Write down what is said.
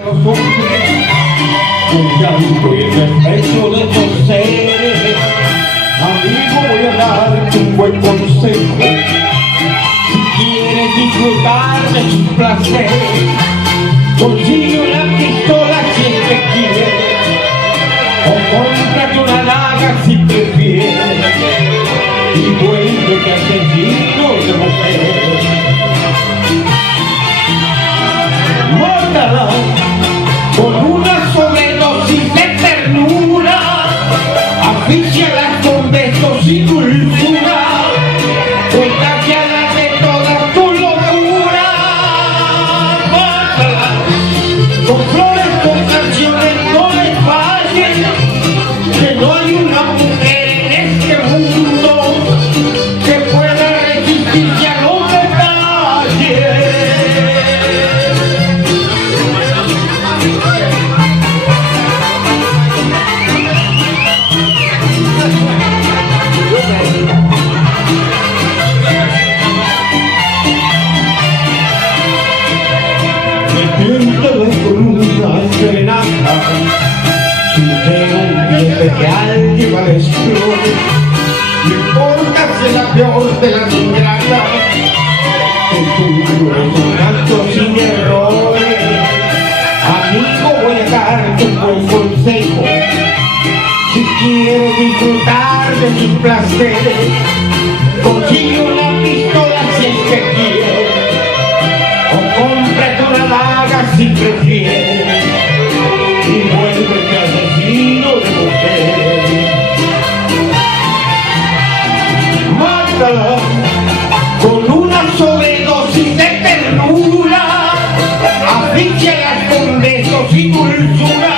Los hombres, con llanto y el respeto de estos seres, amigo, voy a darte un buen consejo. Si quieres disfrutar de su placer, consigue una pistola si es que quieres, o cómprate una daga si prefieres, y vuélvete asesino de mujer. Mátala con una sobredosis de ternura, asfíxiala con besos y dulzura, contagiala de toda tu locura. Mátala con flores, con canciones, no les falles, que no hay una mujer en este mundo que pueda resistirse a los detalles. Metiéndole con una serenata, sucede un billete que alguien va a destruir. No importa si es la peor de las ingratas, el futuro es un acto sin errores. Amigo, voy a darte un buen consejo. Si quieres disfrutar de sus placeres, consigue una pistola si es que quieres, o cómprate una daga si prefieres, y vuélvete asesino de mujeres. Mátala con una sobredosis de ternura, asfíxiala con besos y dulzura,